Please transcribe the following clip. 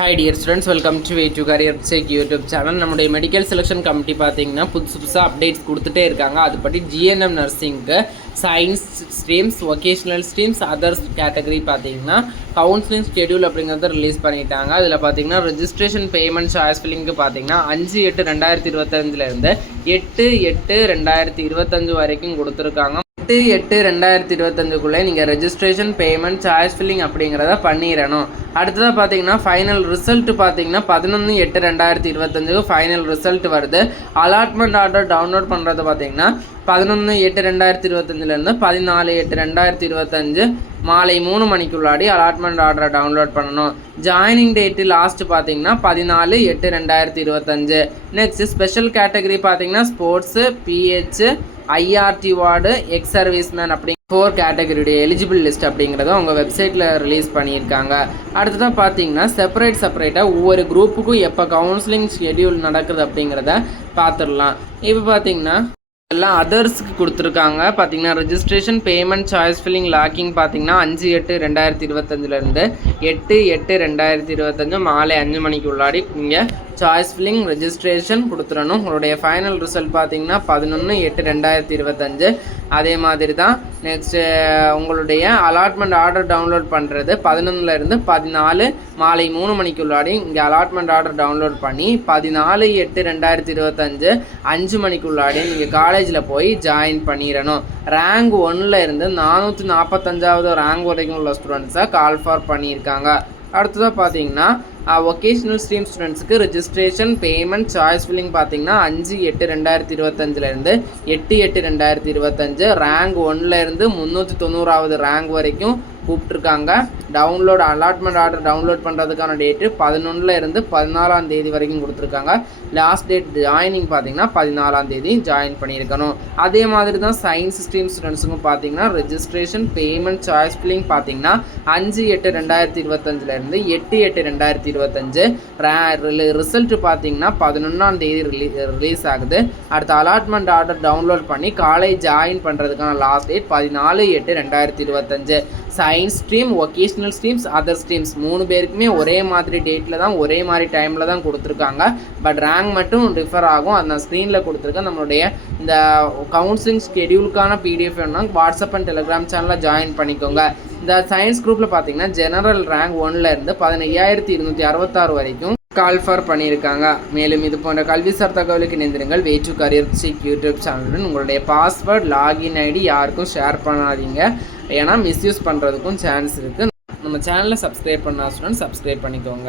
Hi dear students, welcome to Way to Career Check YouTube channel. நம்முடைய medical selection committee பார்த்தீங்கன்னா புதுசா updates கொடுத்துட்டே இருக்காங்க. அதுபடி ஜிஎன்எம் நர்சிங்க்கு science streams, vocational streams, others category பார்த்தீங்கன்னா கவுன்சிலிங் ஷெடியூல் அப்படிங்கிறத ரிலீஸ் பண்ணிட்டாங்க. அதில் பார்த்தீங்கன்னா ரெஜிஸ்ட்ரேஷன் பேமெண்ட் சாய்ஸ் ஃபில்லிங்க்கு பார்த்தீங்கன்னா 5/8/2025 8/8/2025 வரைக்கும் கொடுத்துருக்காங்க. 8/8/2025 நீங்கள் ரெஜிஸ்ட்ரேஷன் பேமெண்ட் சாய்ஸ் ஃபில்லிங் அப்படிங்கிறத பண்ணிடணும். அடுத்ததாக பார்த்தீங்கன்னா ஃபைனல் ரிசல்ட் பார்த்தீங்கன்னா 11/8/2025 ஃபைனல் ரிசல்ட் வருது. அலாட்மெண்ட் ஆர்டர் டவுன்லோட் பண்ணுறது பார்த்தீங்கன்னா 11/8/2025 14/8/2025 மாலை 3 மணிக்குள்ளாடி அலாட்மெண்ட் ஆர்டரை டவுன்லோட் பண்ணணும். ஜாயினிங் டேட்டு லாஸ்ட் பார்த்தீங்கன்னா 14/8/2025. நெக்ஸ்ட் ஸ்பெஷல் கேட்டகரி பார்த்தீங்கன்னா sports, PH, IRT ward, ex serviceman அப்படி 4 கேட்டகரியுடைய எலிஜிபிள் லிஸ்ட் அப்படிங்கிறத உங்கள் வெப்சைட்டில் ரிலீஸ் பண்ணியிருக்காங்க. அடுத்ததாக பார்த்தீங்கன்னா செப்பரேட்டாக ஒவ்வொரு குரூப்புக்கும் எப்போ கவுன்சிலிங் ஷெடியூல் நடக்குது அப்படிங்கிறத பார்த்துடலாம். இப்போ பார்த்தீங்கன்னா எல்லாம் அதர்ஸ்க்கு கொடுத்துருக்காங்க. பார்த்தீங்கன்னா registration payment choice filling locking பார்த்தீங்கன்னா 5/8/2025 8/8/2025 மாலை 5 மணிக்கு உள்ளாடி நீங்கள் சாய்ஸ் ஃபில்லிங் ரெஜிஸ்ட்ரேஷன் கொடுத்துடணும். உங்களுடைய ஃபைனல் ரிசல்ட் பார்த்தீங்கன்னா 11/8/2025. அதே மாதிரி தான் நெக்ஸ்ட்டு உங்களுடைய அலாட்மெண்ட் ஆர்டர் டவுன்லோட் பண்ணுறது 11 14 மாலை 3 மணிக்குள்ளாடி இங்கே அலாட்மெண்ட் ஆர்டர் டவுன்லோட் பண்ணி 14/8/2025 5 மணிக்குள்ளாடி நீங்கள் காலேஜில் போய் ஜாயின் பண்ணிடணும். ரேங்க் 1 445வது ரேங்க் வரைக்கும் உள்ள ஸ்டூடெண்ட்ஸை கால் ஃபார் பண்ணியிருக்காங்க. அடுத்ததாக பார்த்தீங்கன்னா வொகேஷனல் ஸ்ட்ரீம் ஸ்டூடெண்ட்ஸுக்கு ரெஜிஸ்ட்ரேஷன் பேமெண்ட் சாய்ஸ் ஃபில்லிங் பார்த்தீங்கன்னா 5/8/2025 8/8/2025 ரேங்க் 1 390வது ரேங்க் வரைக்கும் கூப்பிட்ருக்காங்க. டவுன்லோட் அலாட்மெண்ட் ஆர்டர் டவுன்லோட் பண்ணுறதுக்கான டேட்டு 11 14 வரைக்கும் கொடுத்துருக்காங்க. லாஸ்ட் டேட் ஜாயினிங் பார்த்தீங்கன்னா 14 ஜாயின் பண்ணியிருக்கணும். அதே மாதிரி தான் சயின்ஸ் ஸ்ட்ரீம் ஸ்டூடெண்ட்ஸுக்கும் பார்த்தீங்கன்னா ரெஜிஸ்ட்ரேஷன் பேமெண்ட் சாய்ஸ் ஃபில்லிங் பார்த்தீங்கன்னா 5/8/2025 8/8/2025 ரிசல்ட் பார்த்தீங்கன்னா 11 ரிலீஸ் ஆகுது. அடுத்த அலாட்மெண்ட் ஆர்டர் டவுன்லோட் பண்ணி காலேஜ் ஜாயின் பண்ணுறதுக்கான last date 14/8/2025. Science stream, vocational streams, other streams 3 பேருக்குமே ஒரே மாதிரி டேட்டில் தான் ஒரே மாதிரி டைமில் தான் கொடுத்துருக்காங்க. பட் ரேங்க் மட்டும் டிஃபர் ஆகும். அந்த ஸ்க்ரீனில் கொடுத்துருக்க நம்மளுடைய இந்த கவுன்சிலிங் ஸ்கெடியூலுக்கான பிடிஎஃப் வேணும்னா வாட்ஸ்அப் அண்ட் டெலிகிராம் சேனலில் ஜாயின் பண்ணிக்கோங்க. இந்த சயின்ஸ் குரூப்பில் பார்த்தீங்கன்னா ஜெனரல் ரேங்க் 1 15,266 வரைக்கும் கால் ஃபார் பண்ணியிருக்காங்க. மேலும் இது போன்ற கல்விசார் தகவலுக்கு இணைந்திருங்கள். Way to career check YouTube சேனலுடன் உங்களுடைய பாஸ்வேர்ட், லாகின் ஐடி யாருக்கும் ஷேர் பண்ணாதீங்க. ஏன்னா மிஸ்யூஸ் பண்ணுறதுக்கும் சான்ஸ் இருக்குது. நம்ம சேனலை சப்ஸ்கிரைப் பண்ணா ஸ்டூடெண்ட் சப்ஸ்கிரைப் பண்ணிக்கோங்க.